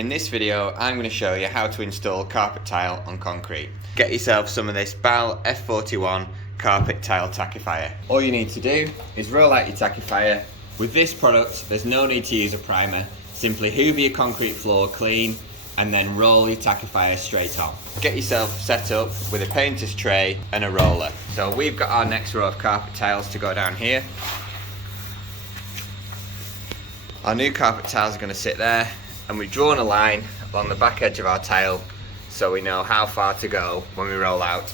In this video, I'm going to show you how to install carpet tile on concrete. Get yourself some of this Bal F41 carpet tile tackifier. All you need to do is roll out your tackifier. With this product, there's no need to use a primer. Simply hoover your concrete floor clean and then roll your tackifier straight on. Get yourself set up with a painter's tray and a roller. So we've got our next row of carpet tiles to go down here. Our new carpet tiles are going to sit there, and we've drawn a line along the back edge of our tile so we know how far to go when we roll out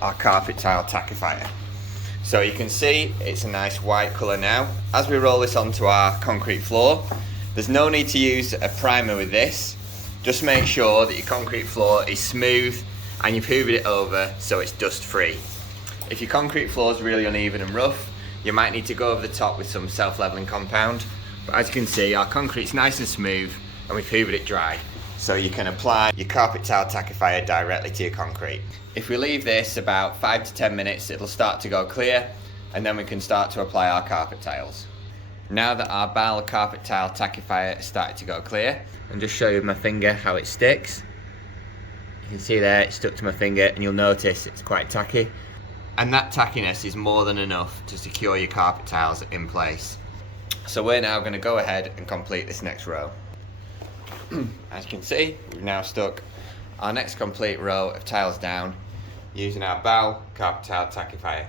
our carpet tile tackifier. So you can see it's a nice white colour now. As we roll this onto our concrete floor, there's no need to use a primer with this. Just make sure that your concrete floor is smooth and you've hoovered it over so it's dust free. If your concrete floor is really uneven and rough, you might need to go over the top with some self-leveling compound. But as you can see, our concrete's nice and smooth and we've hoovered it dry. So you can apply your carpet tile tackifier directly to your concrete. If we leave this about 5 to 10 minutes, it'll start to go clear and then we can start to apply our carpet tiles. Now that our Bal carpet tile tackifier has started to go clear, I'll just show you with my finger how it sticks. You can see there it's stuck to my finger and you'll notice it's quite tacky. And that tackiness is more than enough to secure your carpet tiles in place. So we're now going to go ahead and complete this next row. As you can see, we've now stuck our next complete row of tiles down using our Bal carpet tile tackifier.